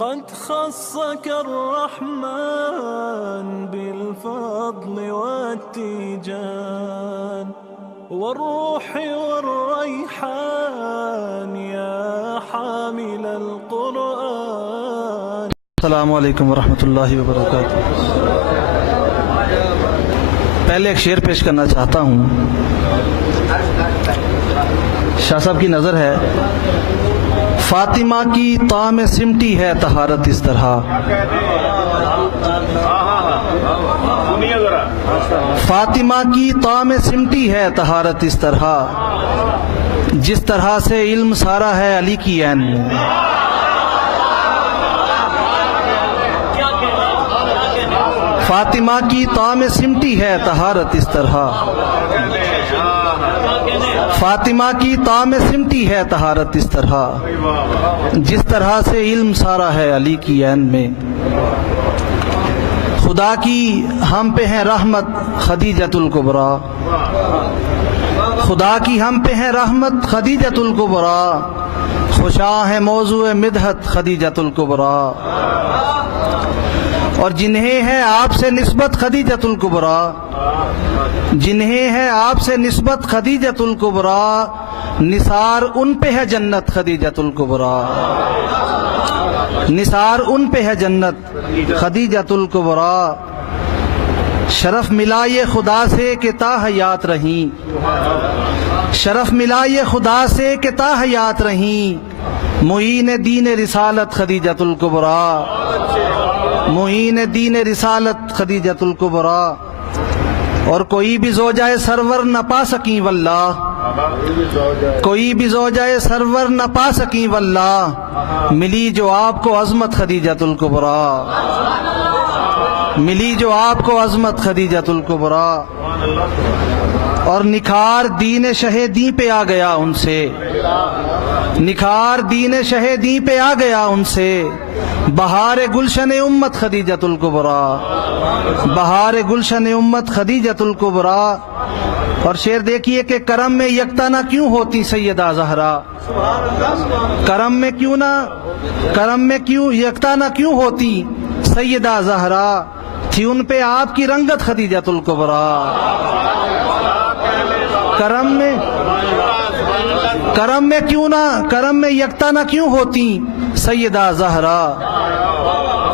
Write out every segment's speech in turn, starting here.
لقد خصك الرحمن بالفضل والتيجان والروح والريحان يا حامل القرآن. السلام علیکم ورحمۃ اللہ وبرکاتہ. پہلے ایک شعر پیش کرنا چاہتا ہوں. شاہ صاحب کی نظر ہے. فاطمہ کی طعم سمٹی ہے طہارت اس طرح، فاطمہ کی طعم سمٹی ہے طہارت اس طرح، جس طرح سے علم سارا ہے علی کی عین میں. فاطمہ کی طعم سمٹی ہے طہارت اس طرح، فاطمہ کی طعم سمٹی ہے طہارت اس طرح، جس طرح سے علم سارا ہے علی کی عین میں. خدا کی ہم پہ ہے رحمت خدیجۃ الکبریٰ، خدا کی ہم پہ ہے رحمت خدیجۃ الکبریٰ، خوشاں ہے موضوع مدحت خدیجۃ الکبریٰ. اور جنہیں ہے آپ سے نسبت خدیجۃ الکبریٰ، جنہیں ہے آپ سے نسبت خدیجۃ الکبریٰ، نثار ان پہ ہے جنت خدیجۃ الکبریٰ، نثار ان پہ ہے جنت خدیجۃ الکبریٰ. شرف ملا یہ خدا سے کہ تا حیات رہیں، شرف ملا یہ خدا سے کہ تا حیات رہیں، معین دین رسالت خدیجۃ الکبریٰ، معین دین رسالت خدیجۃ الکبریٰ. اور کوئی بھی زوجائے سرور نہ پا سکیں واللہ، کوئی بھی زوجائے سرور نہ پا سکیں واللہ، ملی جو آپ کو عظمت خدیجۃ الکبریٰ، ملی جو آپ کو عظمت خدیجۃ الکبریٰ. اور نکھار دین شہیدی پہ آ گیا ان سے، نکھار دین شہیدی پہ آ گیا ان سے، بہار گلشن امت خدیجۃ الکبریٰ، بہار گلشن امت خدیجۃ الکبریٰ. اور شعر دیکھیے کہ کرم میں یکتا نہ کیوں ہوتی سیدہ زہرا، کرم میں کیوں نہ، کرم میں کیوں یکتا نہ کیوں ہوتی سیدہ زہرا، تھی ان پہ آپ کی رنگت خدیجۃ الکبریٰ. کرم میں کیوں نہ، کرم میں یکتا نہ کیوں ہوتی سیدہ زہرا،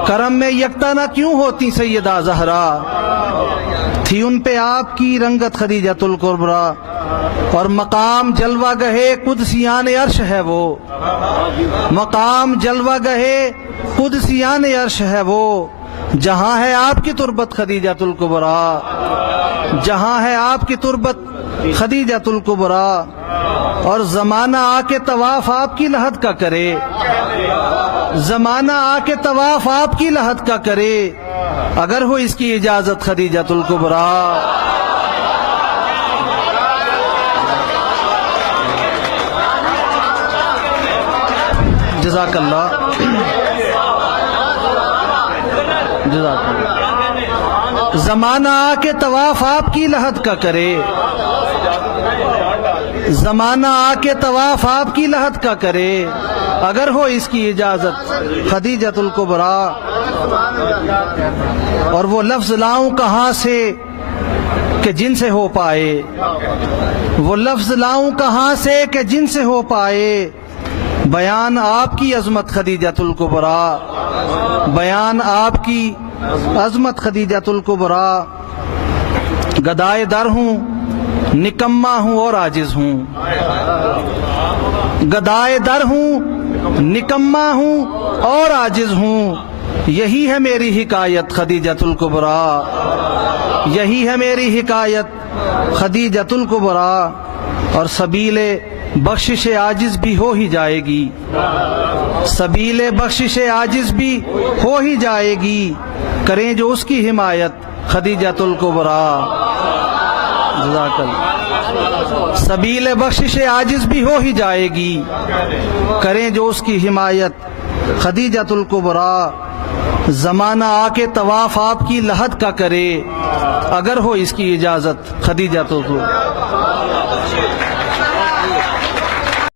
کرم میں یکتا نہ کیوں ہوتی سیدہ زہرا، تھی ان پہ آپ کی رنگت خدیجۃ الکبریٰ. اور مقام جلوہ گہے قدسیان عرش ہے وہ، مقام جلوہ گہے قدسیان عرش ہے وہ، جہاں ہے آپ کی تربت خدیجۃ الکبریٰ، جہاں ہے آپ کی تربت خدیجۃ الکبریٰ. اور زمانہ آ کے طواف آپ کی لحد کا کرے، زمانہ آ کے طواف آپ کی لحد کا کرے، اگر ہو اس کی اجازت خدیجۃ الکبریٰ. جزاک اللہ، جزاک اللہ. زمانہ آ کے طواف آپ کی لحد کا کرے، زمانہ آ کے طواف آپ کی لحد کا کرے، اگر ہو اس کی اجازت خدیجۃ الکبریٰ. اور وہ لفظ لاؤں کہاں سے کہ جن سے ہو پائے، وہ لفظ لاؤں کہاں سے کہ جن سے ہو پائے، بیان آپ کی عظمت خدیجۃ الکبریٰ، بیان آپ کی عظمت خدیجۃ الکبریٰ. گدائے در ہوں، نکما ہوں اور عاجز ہوں، گدائے در ہوں، نکما ہوں اور عاجز ہوں، یہی ہے میری حکایت خدیجۃ الکبریٰ، یہی ہے میری حکایت خدیجۃ الکبریٰ. اور سبیل بخشش عاجز بھی ہو ہی جائے گی، سبیل بخشش عاجز بھی ہو ہی جائے گی، کریں جو اس کی حمایت خدیجۃ الکبریٰ. جزاک اللہ. سبیل بخشش عاجز بھی ہو ہی جائے گی، کریں جو اس کی حمایت خدیجۃ الکبریٰ. زمانہ آ کے طواف آپ کی لحد کا کرے، اگر ہو اس کی اجازت خدیجۃ الکبریٰ.